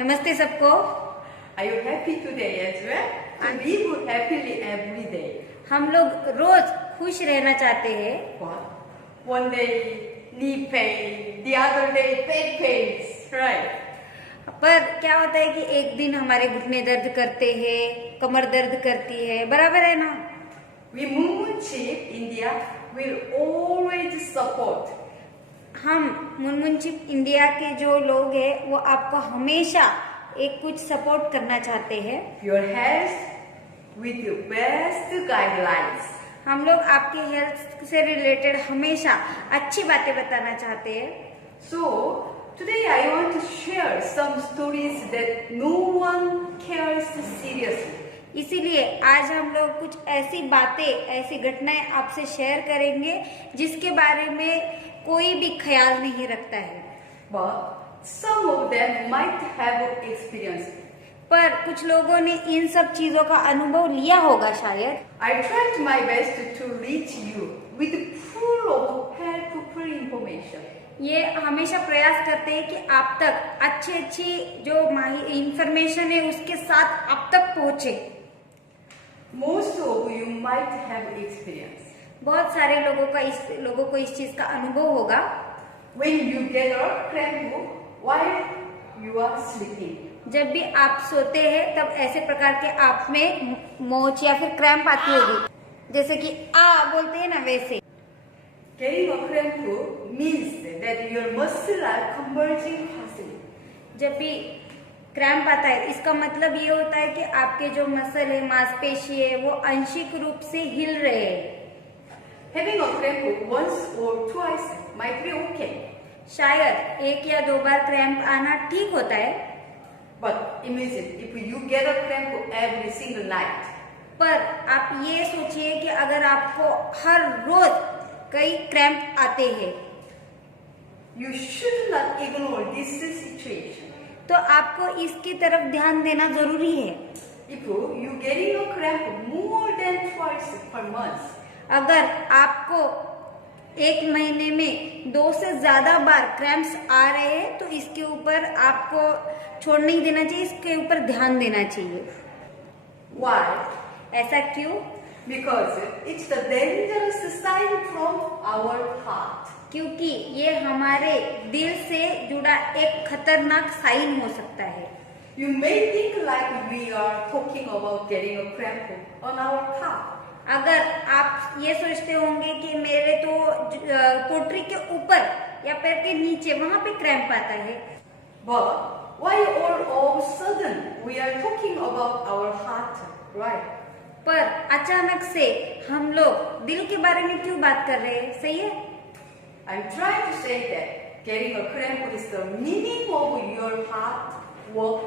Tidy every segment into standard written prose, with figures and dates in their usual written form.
नमस्ते सबको। Are you happy today as well? To live happily every day. हम लोग रोज खुश रहना चाहते हैं। What? One day knee pain, the other day back pains, right? पर क्या होता है कि एक दिन हमारे घुटने दर्द करते हैं, कमर दर्द करती है, बराबर है ना। We Munmunchip India will always support. हम मुनमुनचिप इंडिया के जो लोग हैं वो आपको हमेशा एक कुछ सपोर्ट करना चाहते हैं। Your health with your best guidelines. हम लोग आपके हेल्थ से रिलेटेड हमेशा अच्छी बातें बताना चाहते हैं। So today I want to share some stories that no one cares seriously. इसीलिए आज हम लोग कुछ ऐसी बातें, ऐसी घटनाएं आपसे शेयर करेंगे जिसके बारे में कोई भी ख्याल नहीं रखता है। But some of them might have experienced. पर कुछ लोगों ने इन सब चीजों का अनुभव लिया होगा शायद। I tried my best to reach you with full of helpful information. ये हमेशा प्रयास करते हैं कि आप तक अच्छी जो इंफॉर्मेशन है उसके साथ आप तक पहुंचे। Most of you might have experienced. बहुत सारे लोगों को इस चीज का अनुभव होगा। When you get a cramp while you are sleeping. जब भी आप सोते हैं तब ऐसे प्रकार के आप में मोच या फिर क्रैम्प आती होगी, जैसे कि बोलते हैं ना वैसे। Getting a cramp means that your muscles are converging fastly. जब भी क्रैम्प आता है इसका मतलब ये होता है कि आपके जो मसल है, मांसपेशी है, वो आंशिक रूप से हिल रहे हैं। Having a cramp once or twice might be okay. शायद एक या दो बार क्रैम्प आना ठीक होता है। But imagine if you get a cramp every single night. पर आप ये सोचिए कि अगर आपको हर रोज कई क्रैम्प आते हैं, You should not ignore this situation. तो आपको इसकी तरफ ध्यान देना जरूरी है। If you getting a cramp more than twice per month. अगर आपको एक महीने में 2 से ज्यादा बार क्रैम्प्स आ रहे हैं तो इसके ऊपर आपको छोड़ नहीं देना चाहिए, इसके ऊपर ध्यान देना चाहिए। Why? ऐसा क्यों? Because it's the dangerous sign from our heart. क्योंकि ये हमारे दिल से जुड़ा एक खतरनाक साइन हो सकता है। You may think like we are talking about getting a cramp on our heart. अगर आप ये सोचते होंगे कि मेरे तो पोटरी के ऊपर या पैर के नीचे वहां पे क्रैम्प आता है। But why all of a sudden we are talking about our heart, right? पर अचानक से हम लोग दिल के बारे में क्यों बात कर रहे हैं? सही है। I'm trying to say that getting a cramp is the meaning of your heart work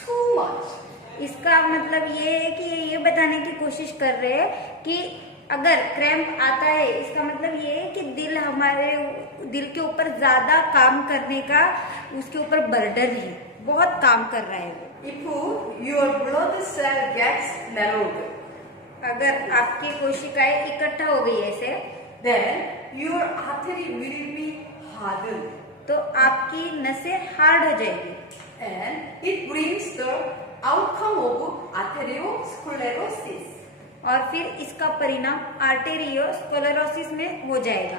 too much. इसका मतलब ये है कि ये बताने की कोशिश कर रहे हैं कि अगर क्रैम्प आता है इसका मतलब ये है कि दिल हमारे दिल के ऊपर ज्यादा काम करने का उसके ऊपर बर्डन है, बहुत काम कर रहा है। If your blood cell gets narrowed, अगर आपकी कोशिकाएं इकट्ठा हो गई ऐसे, then your artery will be hardened. तो आपकी नसें हार्ड हो जाएगी। And it brings the outcome of arteriosclerosis. और फिर इसका परिणाम आर्टेरियोस्क्लेरोसिस में हो जाएगा।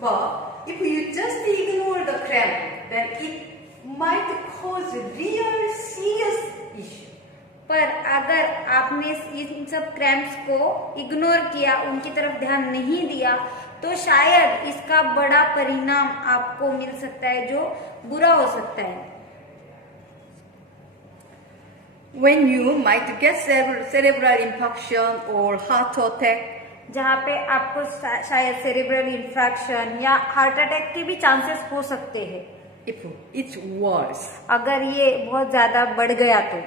But if you just ignore the cramp, then it might cause real serious issue. पर अगर आपने इन सब क्रैम्प्स को इग्नोर किया, उनकी तरफ ध्यान नहीं दिया, तो शायद इसका बड़ा परिणाम आपको मिल सकता है जो बुरा हो सकता है। When you might get cerebral infarction or heart attack, जहाँ पे आपको शायद सेरेब्रल इंफ्रैक्शन या हार्ट अटैक के भी चांसेस हो सकते हैं। if it's worse, अगर ये बहुत ज्यादा बढ़ गया तो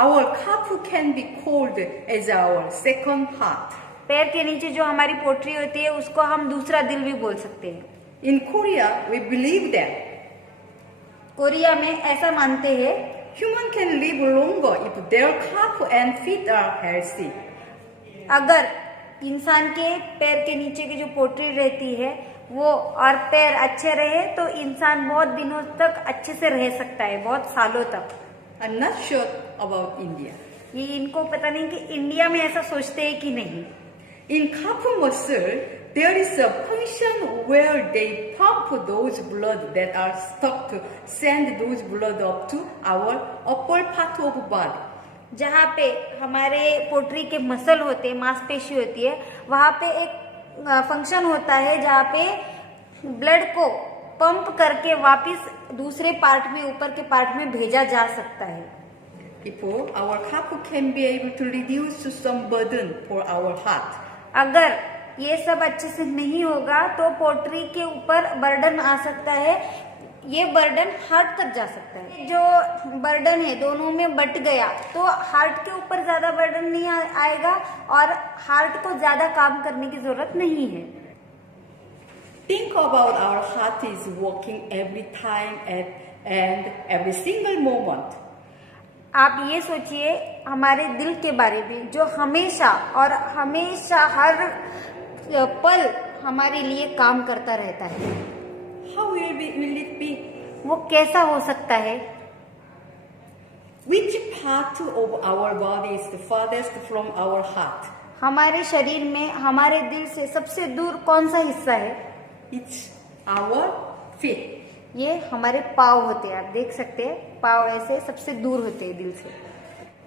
our calf can be called as our second heart. पैर के नीचे जो हमारी पोटरी होती है उसको हम दूसरा दिल भी बोल सकते हैं। In Korea, we believe that Korea में ऐसा मानते हैं human can live longer if their calf and feet are healthy. अगर इंसान के पैर के नीचे की जो पोटरी रहती है वो और पैर अच्छे रहे तो इंसान बहुत दिनों तक अच्छे से रह सकता है, बहुत सालों तक। I'm not sure about India. ये इनको पता नहीं कि इंडिया में ऐसा सोचते हैं कि नहीं। In calf muscle, there is a function where they pump those blood that are stuck to send those blood up to our upper part of body. जहाँ पे हमारे पोट्री के मसल होते हैं, मांसपेशी होती है, वहाँ पे एक फंक्शन होता है जहाँ पे ब्लड को पंप करके वापस दूसरे पार्ट में, ऊपर के पार्ट में भेजा जा सकता है। Therefore, our calf can be able to reduce some burden for our heart. अगर ये सब अच्छे से नहीं होगा तो पोट्री के ऊपर बर्डन आ सकता है, ये बर्डन हार्ट तक जा सकता है। जो बर्डन है दोनों में बट गया तो हार्ट के ऊपर ज्यादा बर्डन नहीं आएगा और हार्ट को ज्यादा काम करने की जरूरत नहीं है। Think about our heart is working every time and every single moment. आप ये सोचिए हमारे दिल के बारे में, जो हमेशा और हमेशा हर पल हमारे लिए काम करता रहता है। How will it be? वो कैसा हो सकता है? Which part of our body is the farthest from our heart? हमारे शरीर में हमारे दिल से सबसे दूर कौन सा हिस्सा है? It's our feet. ये हमारे पाँव होते हैं, आप देख सकते हैं पाँव ऐसे सबसे दूर होते हैं दिल से।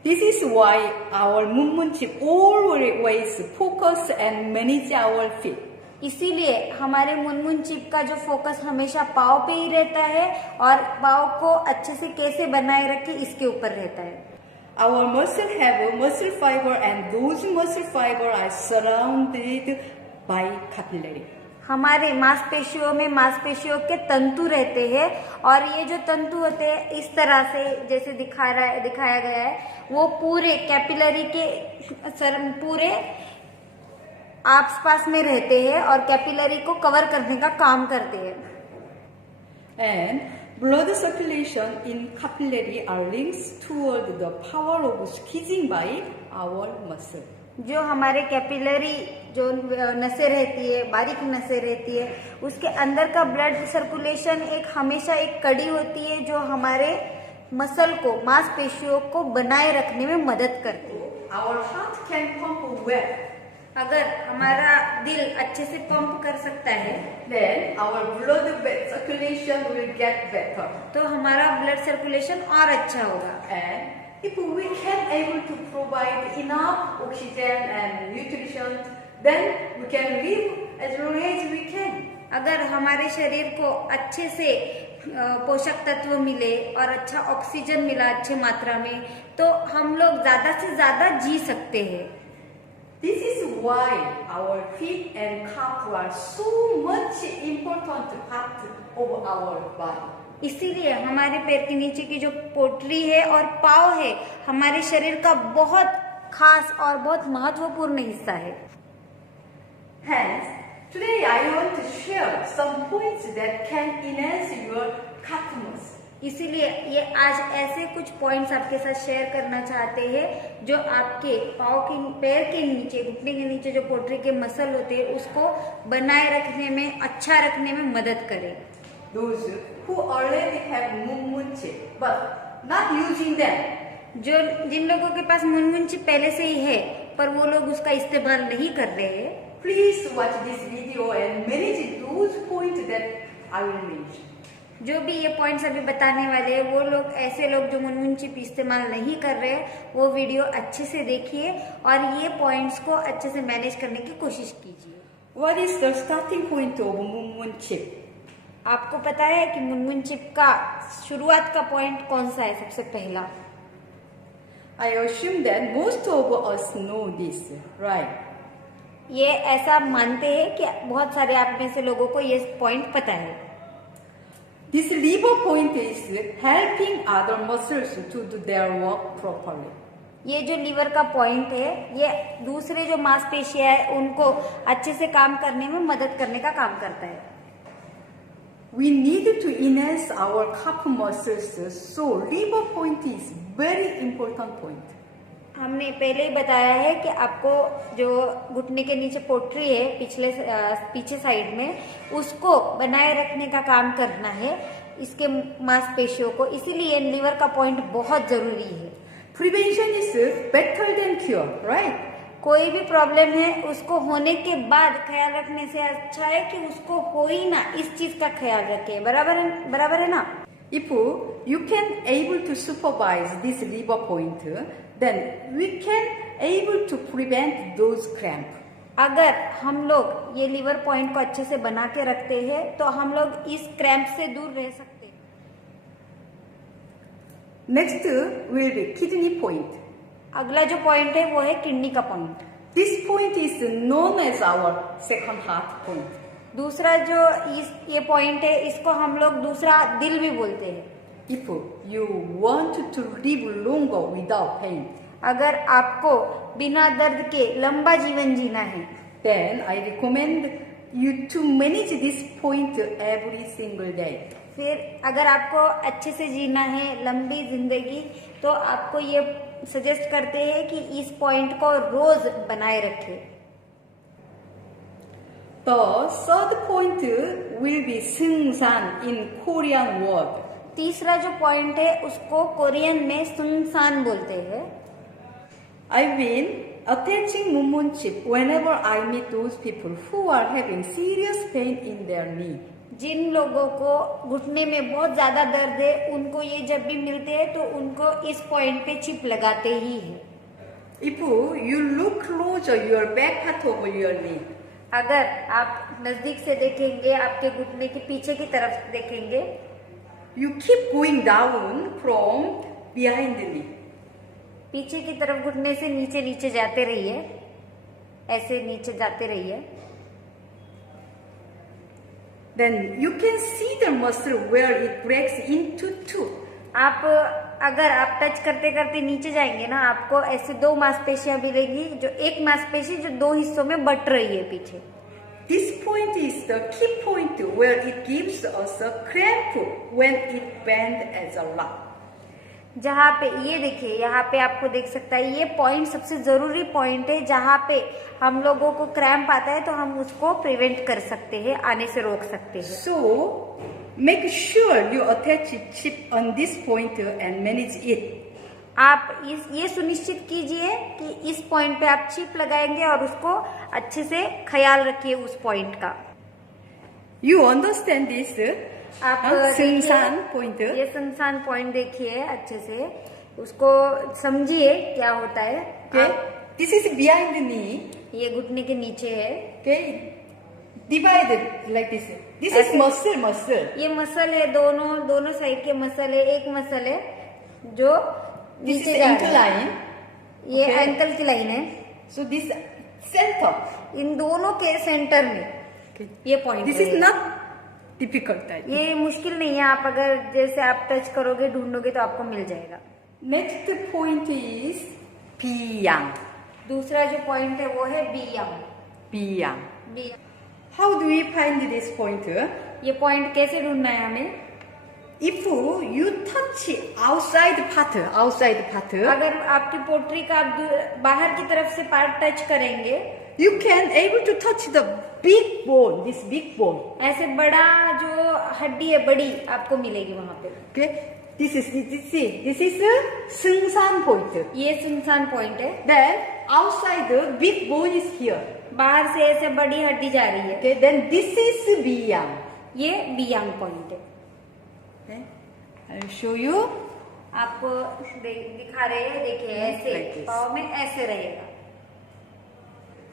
This is why our movement should always focus and manage our feet. इसीलिए हमारे मुनमुन चिप का जो फोकस हमेशा पाँव पे ही रहता है और पाँव को अच्छे से कैसे बनाए रखे इसके ऊपर रहता है। Our muscle have a muscle fiber and those muscle fiber are surrounded by capillary. हमारे मांसपेशियों में मांसपेशियों के तंतु रहते हैं और ये जो तंतु होते हैं इस तरह से जैसे दिखाया गया है, वो पूरे कैपिलरी के पूरे आसपास में रहते हैं और कैपिलरी को कवर करने का काम करते हैं। And blood circulation in capillary are links toward the power of squeezing by our muscle. जो हमारे कैपिलरी जो नसें रहती है, बारीक नसें रहती है, उसके अंदर का ब्लड सर्कुलेशन एक हमेशा एक कड़ी होती है जो हमारे मसल को, मांसपेशियों को बनाए रखने में मदद करती है। Our heart can pump well. अगर हमारा दिल अच्छे से पंप कर सकता है Then our blood circulation will get better. तो हमारा ब्लड सर्कुलेशन और अच्छा होगा। And if we can able to provide enough oxygen and nutrition, then we can live as long as we can. अगर हमारे शरीर को अच्छे से पोषक तत्व मिले और अच्छा ऑक्सीजन मिला अच्छे मात्रा में तो हम लोग ज्यादा से ज्यादा जी सकते हैं। This is why our feet and calf are so much important part of our body. इसीलिए हमारे पैर के नीचे की जो पोटरी है और पाँव है हमारे शरीर का बहुत खास और बहुत महत्वपूर्ण हिस्सा है। Hence, today I want to share some points that can enhance your calf muscle. इसीलिए ये आज ऐसे कुछ पॉइंट्स आपके साथ शेयर करना चाहते हैं जो आपके पैर के नीचे, घुटने के नीचे जो पोटरी के मसल होते हैं उसको बनाए रखने में, अच्छा रखने में मदद करें। Those who already have movement chip but not using them. जिन लोगों के पास मुनमुन चिप पहले से ही है पर वो लोग उसका इस्तेमाल नहीं कर रहे हैं, Please watch this video and manage those points that I will mention. जो भी ये पॉइंट्स अभी बताने वाले हैं वो लोग, ऐसे लोग जो मुनमुन चिप इस्तेमाल नहीं कर रहे हैं, वो वीडियो अच्छे से देखिए और ये पॉइंट्स को अच्छे से मैनेज करने की कोशिश कीजिए। What is the starting point of movement chip? आपको पता है कि मुनमुन चिप का शुरुआत का पॉइंट कौन सा है? सबसे पहला, I assume that most of us know this, right? ये ऐसा मानते हैं कि बहुत सारे आप में से लोगों को ये पॉइंट पता है। This lever point is helping other muscles to do their work properly. ये जो लीवर का पॉइंट है ये दूसरे जो मांसपेशियां है उनको अच्छे से काम करने में मदद करने का काम करता है। We need to enhance our calf muscles, so lever point is very important point. हमने पहले ही बताया है कि आपको जो घुटने के नीचे पोटरी है पीछे साइड में, उसको बनाए रखने का काम करना है इसके मांसपेशियों को, इसीलिए लीवर का पॉइंट बहुत जरूरी है। Prevention is better than cure, right? कोई भी प्रॉब्लम है उसको होने के बाद ख्याल रखने से अच्छा है कि उसको हो ही ना, इस चीज का ख्याल रखें। बराबर है ना? If you can able to supervise this liver point, then we can able to prevent those cramp. अगर हम लोग ये लीवर पॉइंट को अच्छे से बना के रखते हैं तो हम लोग इस क्रैम्प से दूर रह सकते हैं। Next will be kidney point. अगला जो पॉइंट है वो है किडनी का point. This point is known as our second heart point. दूसरा जो ये पॉइंट है इसको हम लोग दूसरा दिल भी बोलते हैं। If you want to live longer without pain, अगर आपको बिना दर्द के लंबा जीवन जीना है, then I recommend you to manage this point every single day. फिर अगर आपको अच्छे से जीना है लंबी जिंदगी, तो आपको ये सजेस्ट करते हैं कि इस पॉइंट को रोज बनाए रखें। The third point will be Seungsan in Korean word. तीसरा जो पॉइंट है उसको कोरियन में सुंगसान बोलते हैं। I've been attaching Mumun chip whenever I meet those people who are having serious pain in their knee. जिन लोगों को घुटने में बहुत ज्यादा दर्द है उनको ये जब भी मिलते हैं तो उनको इस पॉइंट पे चिप लगाते ही है। If you look closer your back part of your knee, अगर आप नजदीक से देखेंगे, आपके घुटने के पीछे की तरफ देखेंगे, you keep going down from behind the knee. पीछे की तरफ घुटने से नीचे नीचे जाते रहिए, ऐसे नीचे जाते रहिए। Then you can see the muscle where it breaks into two. अगर आप टच करते करते नीचे जाएंगे ना, आपको ऐसे दो मांसपेशियां मिलेंगी, जो एक मांसपेशी जो दो हिस्सों में बट रही है पीछे। This point is the key point where it gives us a cramp when it bends as a lock. जहाँ पे ये देखिए, यहाँ पे आपको देख सकता है, ये पॉइंट सबसे जरूरी पॉइंट है जहाँ पे हम लोगों को क्रैम्प आता है तो हम उसको प्रिवेंट कर सकते हैं, आने से रोक सकते हैं। So make sure you attach chip on this point and manage it. आप ये सुनिश्चित कीजिए कि इस पॉइंट पे आप चिप लगाएंगे और उसको अच्छे से ख्याल रखिए उस पॉइंट का। You understand this? आप संसान point. ये संसान पॉइंट देखिए अच्छे से, उसको समझिए क्या होता है। Okay. This is behind the knee. ये घुटने के नीचे है। Okay. Divided like this. This is muscle. ये मसल है, दोनों साइड के मसल है। एक मसल है जो This is नीचे जा ankle रहा है, line. ये Okay. एंकल की लाइन है। So this center. इन दोनों के सेंटर में Okay. ये point This is not difficult. ये मुश्किल नहीं है, आप अगर जैसे आप टच करोगे, ढूंढोगे तो आपको मिल जाएगा। Next point is Biyang. दूसरा जो पॉइंट है वो है बियांग। Biyang. How do we find this point? ये पॉइंट कैसे ढूंढना है हमें? If you touch outside part, अगर आपकी पोट्री का आप बाहर की तरफ से पार्ट टच करेंगे, you can able to touch the big bone, this big bone. ऐसे बड़ा जो हड्डी है बड़ी आपको मिलेगी वहां पे। Okay, this is Seungsan point. ये सुनसान पॉइंट है। Then outside the big bone is here. बाहर से ऐसे बड़ी हड्डी जा रही है, Okay, then this is Biyang. ये बियांग पॉइंट है। Okay, I will show you. आपको दिखा रहे हैं, देखिए ऐसे Like this. पाँव में ऐसे रहेगा।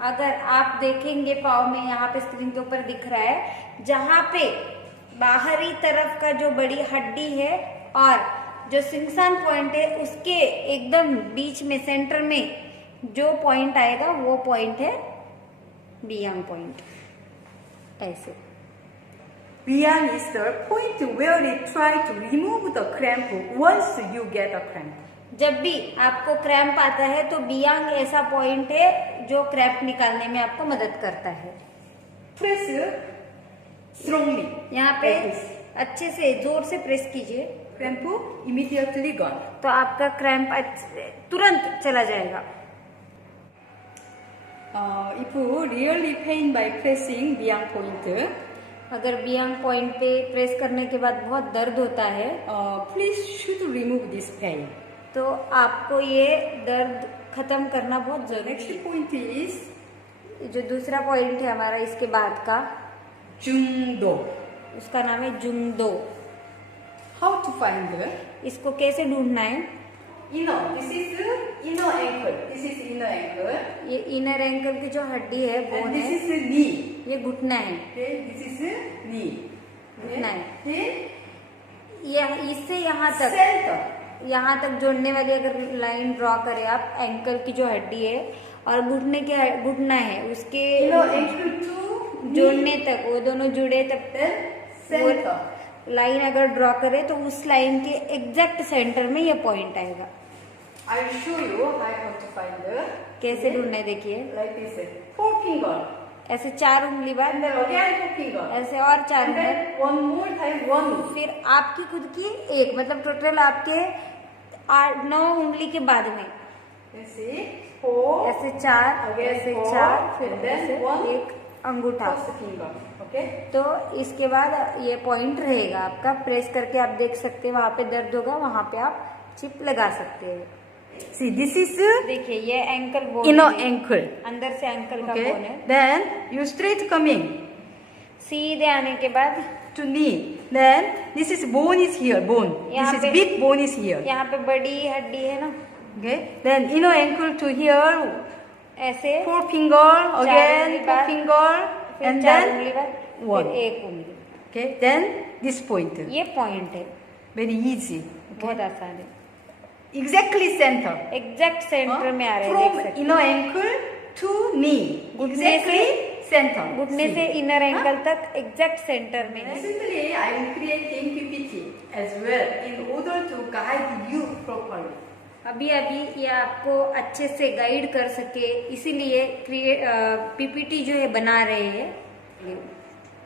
अगर आप देखेंगे पाँव में, यहाँ पे स्क्रीन के ऊपर दिख रहा है, जहाँ पे बाहरी तरफ का जो बड़ी हड्डी है और जो सिंगसान पॉइंट है उसके एकदम बीच में सेंटर में जो पॉइंट आएगा वो पॉइंट है बियांग पॉइंट। ऐसे Biyang is the point where they try to remove the cramp once you get a cramp. जब भी आपको क्रैम्प आता है तो बियांग ऐसा पॉइंट है जो क्रैम्प निकालने में आपको मदद करता है। Press strongly. यहाँ पे Like this. अच्छे से जोर से प्रेस कीजिए। cramp immediately gone. तो आपका क्रैम्प तुरंत चला जाएगा। If really pain by pressing Biang point, अगर बियांग पॉइंट पे प्रेस करने के बाद बहुत दर्द होता है please should remove this pain. तो आपको ये दर्द खत्म करना बहुत जरूरी Next है। point is जो दूसरा पॉइंट है हमारा इसके बाद का, Jungdo. उसका नाम है जुंगदो। How to find? इसको कैसे ढूंढना है? This is inner ankle. This is inner ankle. ये इनर एंकल की जो हड्डी है बोन And this है, is knee. ये घुटना है। Okay, this is knee. घुटना है। Then ये इससे यहाँ तक, center. यहाँ तक जोड़ने वाली अगर लाइन ड्रॉ करें आप, एंकल की जो हड्डी है और घुटने के घुटना है उसके Inner ankle to जोड़ने तक, वो दोनों जुड़े तक then center. लाइन अगर ड्रॉ करें तो उस लाइन के एग्जैक्ट सेंटर में ये पॉइंट आएगा। I will show you how to find. कैसे ढूंढना है देखिए, Like this. 4 finger. ऐसे 4 उंगली बाद, And then again 4 finger. ऐसे और 4 And उंगली, then one more time 1. फिर आपकी खुद की एक, मतलब टोटल आपके 9 उंगली के बाद में Let's see. 4. ऐसे 4, Again ऐसे 4, 4, फिर and then ऐसे 1. एक अंगूठा। First finger. Okay. तो इसके बाद ये पॉइंट रहेगा आपका, प्रेस करके आप देख सकते हैं, वहां पे दर्द होगा, वहां पे आप चिप लगा सकते हैं। See, this is देखिए ये एंकल बोन inner है, ankle. अंदर से एंकल का Okay. बोन है। Then you straight coming सीधे आने के बाद to knee. Then this is bone is here. Bone. यहाँ This is पे- big bone is here. यहाँ पे बड़ी हड्डी है ना, Okay. Then inner ankle to here. ऐसे 4 finger again. उंगली 4 बाद, finger. फिर And 4 then उंगली बाद, one. फिर एक उंगली। okay. Then this point. ये पॉइंट है, Very easy. बहुत आसान है, Exactly center. एग्जैक्ट सेंटर में आ रहे हैं, From देख सकते inner ankle to knee. घुटने Exactly center. हैं। घुटने See. से इनर एंकल तक एग्जैक्ट सेंटर में है। Recently, I am creating PPT as well in order to guide you properly. अभी ये आपको अच्छे से गाइड कर सके, इसीलिए पीपीटी जो है बना रहे हैं।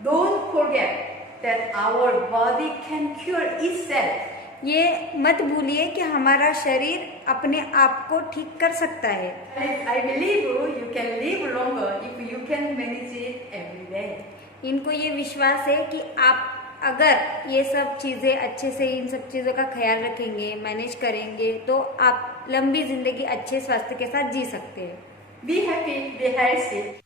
Don't forget that our body can cure itself. ये मत भूलिए कि हमारा शरीर अपने आप को ठीक कर सकता है। I believe you can live longer if you can manage it every day. इनको ये विश्वास है कि आप अगर ये सब चीजें अच्छे से, इन सब चीजों का ख्याल रखेंगे, मैनेज करेंगे, तो आप लंबी जिंदगी अच्छे स्वास्थ्य के साथ जी सकते हैं। Be happy, be healthy.